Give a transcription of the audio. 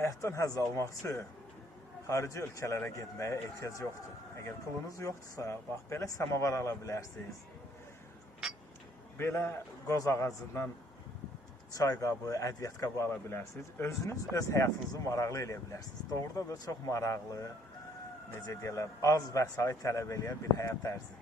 Həyatdan həzz almaq üçün xarici ölkələrə getməyə ehtiyac yoxdur. Əgər pulunuz yoxdursa, bax, belə samavar ala bilərsiniz. Belə qoz ağacından çay qabı, ədviyyat qabı ala bilərsiniz. Özünüz öz həyatınızı maraqlı eləyə bilərsiniz. Doğrudan da çox maraqlı, necə deyirlər, az vəsait tələb eləyən bir həyat tərzi.